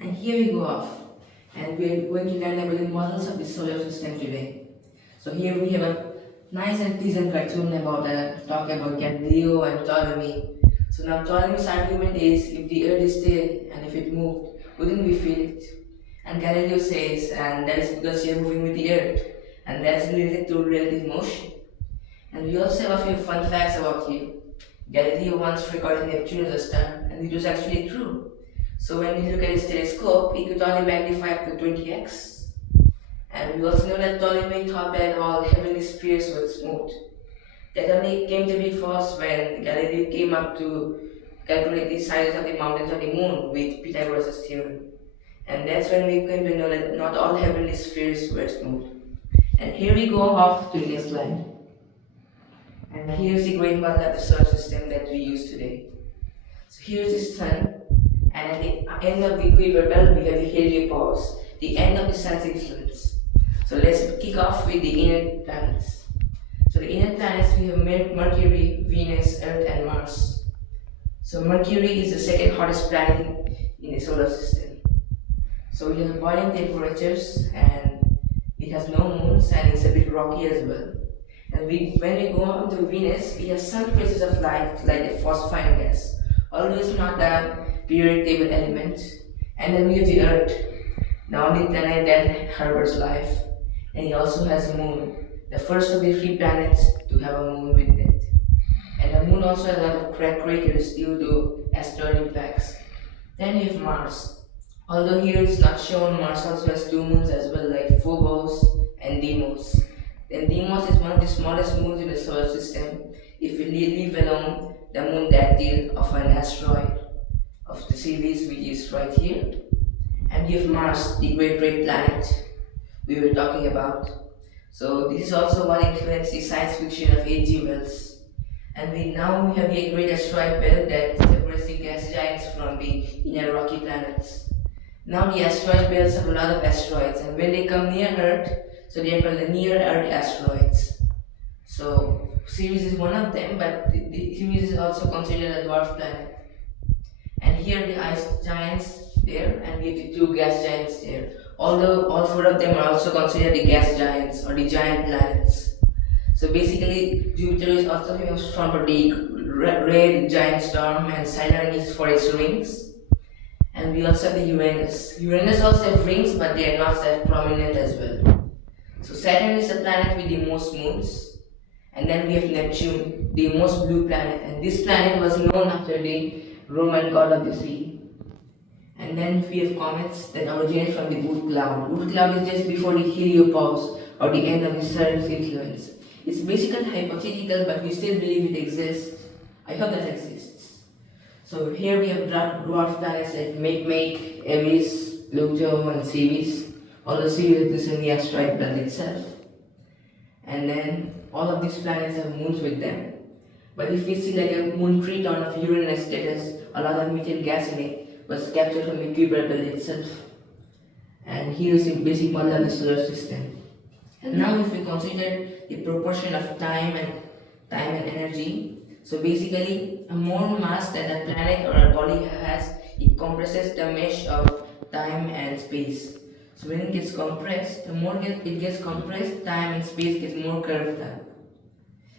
And here we go off. And we're going to learn about the models of the solar system today. So here we have a nice and pleasant cartoon about talk about Galileo and Ptolemy. So now Ptolemy's argument is if the earth is still and if it moved, wouldn't we feel it? And Galileo says, and that is because you're moving with the earth, and that's related to relative motion. And we also have a few fun facts about you. Galileo once recorded Neptune as a star, and it was actually true. So when we look at his telescope, he could only magnify up to 20x. And we also know that Ptolemy thought that all heavenly spheres were smooth. That only came to be false when Galileo came up to calculate the sizes of the mountains on the moon with Pythagoras' theorem. And that's when we came to know that not all heavenly spheres were smooth. And here we go off to the next line. And here's the great model of the solar system that we use today. So here's the sun, and at the end of the Kuiper belt we have the heliopause, the end of the sun's influence. So let's kick off with the inner planets. So the inner planets we have Mercury, Venus, Earth, and Mars. So Mercury is the second hottest planet in the solar system. So we have boiling temperatures, and it has no moons, and it's a bit rocky as well. And when we go on to Venus, we have some traces of life like the phosphine gas, although it's not a periodic table element. And then we have the Earth, the only planet that harbors life, and it also has a moon, the first of the three planets to have a moon with it. And the moon also has a lot of craters due to asteroid impacts. Then we have Mars. Although here it's not shown, Mars also has two moons as well, like Phobos and Deimos. Then Deimos is one of the smallest moons in the solar system if we leave alone the moon dactyl of an asteroid of the series which is right here. And we have Mars, the great red planet we were talking about. So this is also what influenced the science fiction of H.G. Wells. And we have the great asteroid belt that separates the gas giants from the inner rocky planets. Now the asteroid belts have a lot of asteroids, and when they come near Earth, so they are called the near-Earth asteroids. So Ceres is one of them, but the Ceres is also considered a dwarf planet. And here the ice giants there, and we have the two gas giants there. Although all four of them are also considered the gas giants or the giant planets. So basically, Jupiter is also famous for the red giant storm, and Saturn is for its rings. And we also have the Uranus. Uranus also have rings, but they are not that prominent as well. So Saturn is the planet with the most moons. And then we have Neptune, the most blue planet. And this planet was known after the Roman god of the sea. And then we have comets that originate from the Oort cloud. Oort cloud is just before the heliopause or the end of the sun's influence. It's basically hypothetical, but we still believe it exists. I hope that exists. So here we have dwarf planets like Makemake, Eris, Pluto, and Ceres. Although Ceres is in the asteroid belt itself. And then all of these planets have moons with them. But if we see like a moon Triton of Uranus that has a lot of methane gas in it, was captured from the Kuiper belt itself. And here's the basic model of the solar system. And now if we consider the proportion of time and energy, so basically a more mass that a planet or a body has, it compresses the mesh of time and space. So when it gets compressed, the more it gets compressed, time and space gets more curved up.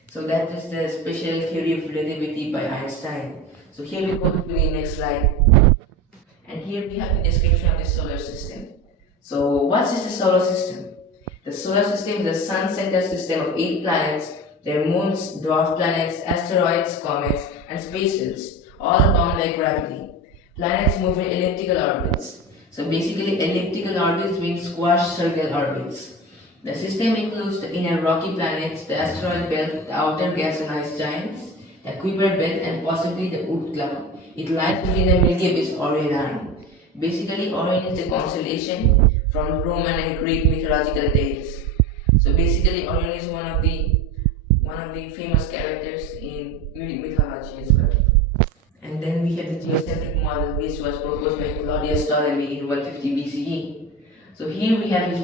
So that is the special theory of relativity by Einstein. So here we go to the next slide. And here we have the description of the solar system. So what is the solar system? The solar system is a sun-centered system of 8 planets, their moons, dwarf planets, asteroids, comets, and spaces, all bound by gravity. Planets move in elliptical orbits. So basically, elliptical orbits mean squash circle orbits. The system includes the inner rocky planets, the asteroid belt, the outer gas and ice giants, the Kuiper belt, and possibly the Oort cloud. It lies within the Milky Way's Orion arm. Basically, Orion is a constellation from Roman and Greek mythological tales. So basically, Orion is one of the famous characters in mythology as well. And then we have the geocentric model, which was proposed by Claudius Ptolemy in 150 BCE. So here we have his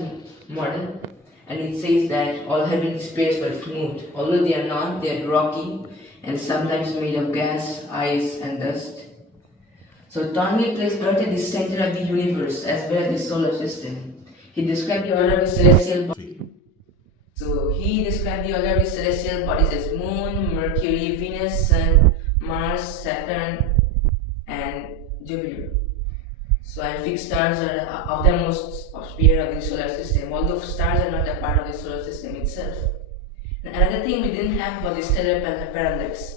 model, and it says that all heavenly spheres were smooth. Although they are not, they are rocky and sometimes made of gas, ice, and dust. So Ptolemy placed Earth at the center of the universe as well as the solar system. He described the order of the celestial bodies. So he described the order of the celestial bodies as Moon, Mercury, Venus, Sun, Mars, Saturn, and Jupiter. So and fixed stars are the outermost sphere of the solar system, although stars are not a part of the solar system itself. And another thing we didn't have was the stellar parallax.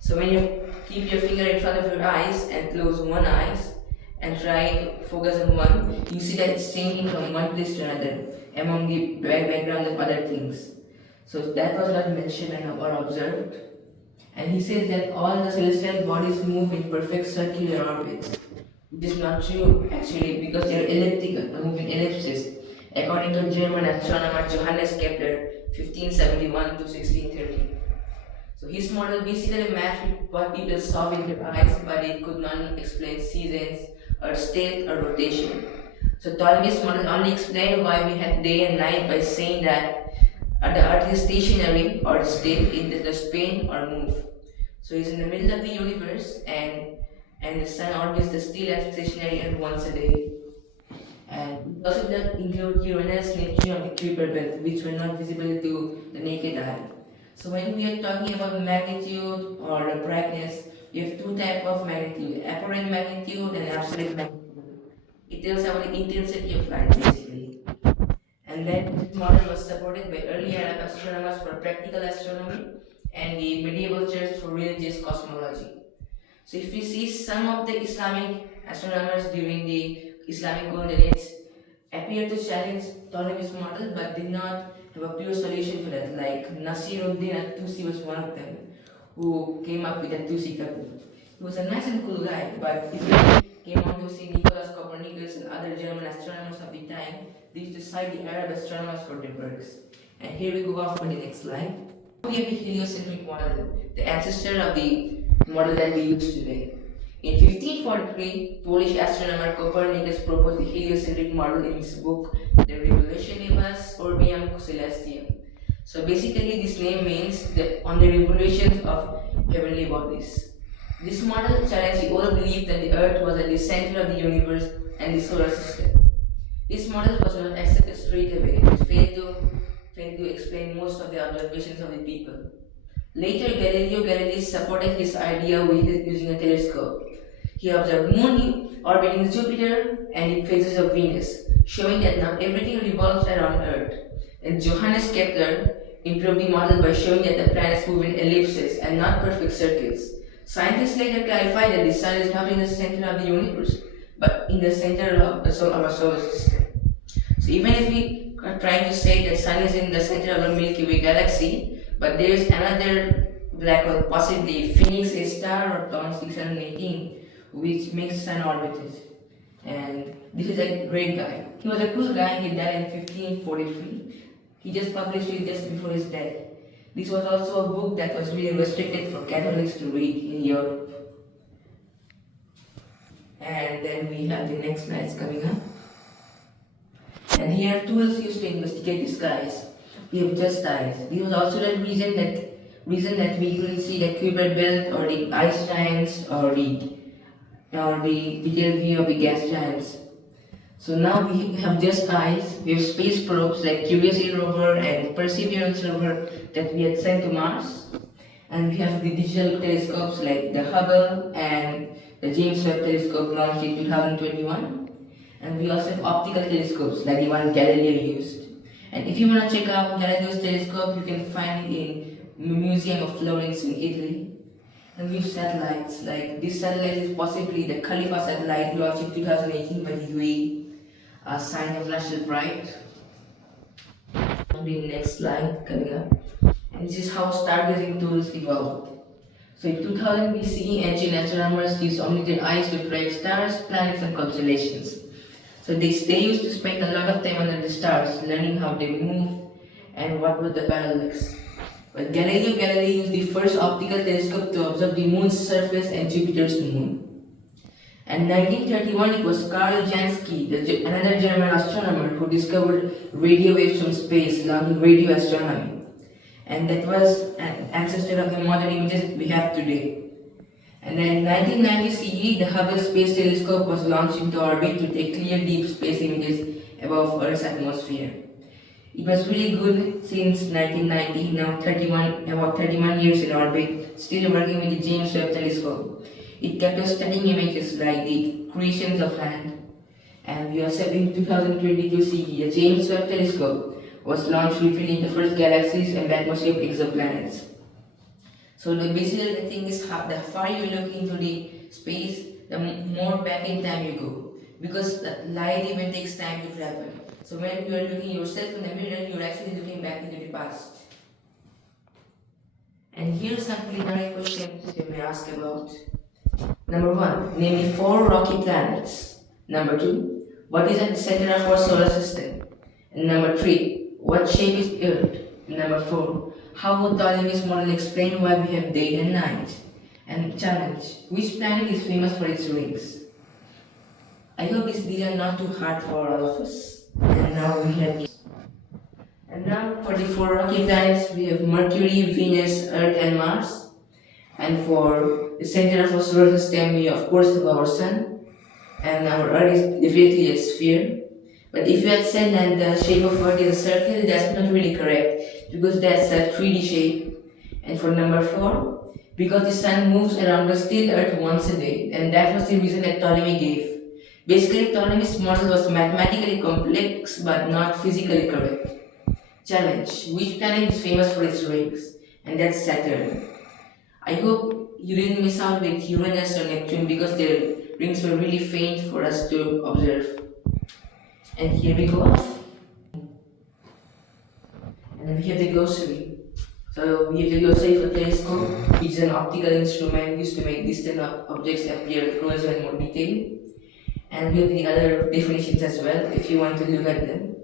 So when you keep your finger in front of your eyes and close one eye and try to focus on one, you see that it's changing from one place to another among the background of other things. So that was not mentioned or observed. And he says that all the celestial bodies move in perfect circular orbits. It is not true actually because they are elliptical, move in ellipses, according to German astronomer Johannes Kepler, 1571 to 1630. So his model basically matched what people saw with their eyes, but it could not explain seasons or state or rotation. So Ptolemy's model only explained why we had day and night by saying that the Earth is stationary or still, it does spin or move. So it's in the middle of the universe and the sun orbits the still and stationary and once a day. And also that include Uranus, Neptune, and the Kuiper belt, which were not visible to the naked eye. So when we are talking about magnitude or the brightness, you have two types of magnitude, apparent magnitude and absolute magnitude. It tells about the intensity of light basically. And then this model was supported by early Arab astronomers for practical astronomy and the medieval church for religious cosmology. So if we see some of the Islamic astronomers during the Islamic golden age appear to challenge Ptolemy's model but did not have a pure solution to that, like Nasiruddin at-Tusi was one of them who came up with the Tusi couple. He was a nice and cool guy, but if you came on to see Nicholas Copernicus and other German astronomers of the time, they used to cite the Arab astronomers for their works. And here we go off on the next slide. We have the heliocentric model, the ancestor of the model that we use today. In 1543, Polish astronomer Copernicus proposed the heliocentric model in his book De Revolutionibus Orbium Celestium. So basically this name means on the revolutions of heavenly bodies. This model challenged the old belief that the earth was at the center of the universe and the solar system. This model was not accepted straight away. It failed to explain most of the observations of the people. Later, Galileo Galilei supported his idea using a telescope. He observed Moon orbiting Jupiter and the phases of Venus, showing that now everything revolves around Earth. And Johannes Kepler improved the model by showing that the planets move in ellipses and not perfect circles. Scientists later clarified that the Sun is not in the center of the universe, but in the center of our solar system. So even if we are trying to say that Sun is in the center of the Milky Way galaxy, but there is another black hole, possibly Phoenix A star or Dawn 618, which makes Sun orbited. And this is a great guy. He was a cool guy. He died in 1543. He just published it just before his death. This was also a book that was really restricted for Catholics to read in Europe. And then we have the next slides coming up. And here are tools used to investigate the skies. We have just eyes. This was also the reason that we couldn't see the Kuiper belt or the ice giants or the detailed view of the gas giants. So now we have just eyes. We have space probes like Curiosity rover and Perseverance rover that we had sent to Mars. And we have the digital telescopes like the Hubble and the James Webb telescope launched in 2021. And we also have optical telescopes like the one Galileo used. And if you want to check out Galileo's telescope, you can find it in the Museum of Florence in Italy. And we have satellites, like this satellite is possibly the Khalifa satellite launched in 2018 by the UAE, a sign of national pride. The next slide coming up. And this is how stargazing tools evolved. So in 2000 BCE, ancient astronomers used only their eyes to track stars, planets, and constellations. So they used to spend a lot of time under the stars, learning how they move and what was the parallax. But Galileo Galilei used the first optical telescope to observe the moon's surface and Jupiter's moon. And in 1931, it was Karl Jansky, another German astronomer, who discovered radio waves from space, learning radio astronomy. And that was an ancestor of the modern images we have today. And then in 1990 CE, the Hubble Space Telescope was launched into orbit to take clear deep space images above Earth's atmosphere. It was really good since 1990, now about 31 years in orbit, still working with the James Webb Telescope. It captures stunning images like the creations of land. And we are set in 2022 CE, the James Webb Telescope was launched revealing the first galaxies and the atmosphere of exoplanets. So basically the thing is how the far you look into the space, the more back in time you go. Because the light even takes time to travel. So when you are looking yourself in the mirror, you're actually looking back into the past. And here's some preliminary questions you may ask about. Number 1, name me 4 rocky planets. Number 2, what is at the center of our solar system? And number 3, what shape is Earth? And number 4, how would Ptolemy's model explain why we have day and night? And challenge, which planet is famous for its rings? I hope these are not too hard for all of us. And now for the 4 rocky planets, we have Mercury, Venus, Earth and Mars. And for the center of our solar system, we of course have our Sun. And our Earth is definitely a sphere. But if you had said that the shape of Earth is a circle, that's not really correct, because that's a 3D shape. And for number 4, because the Sun moves around the still Earth once a day, and that was the reason that Ptolemy gave. Basically, Ptolemy's model was mathematically complex but not physically correct. Challenge, which planet is famous for its rings? And that's Saturn. I hope you didn't miss out with Uranus or Neptune because their rings were really faint for us to observe. And here we go off. And then we have the glossary. So we have the glossary for telescope, which is an optical instrument used to make distant objects appear closer and more detailed. And we have the other definitions as well if you want to look at them.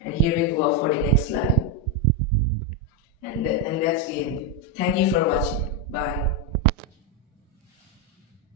And here we go off for the next slide. And that's the end. Thank you for watching. Bye.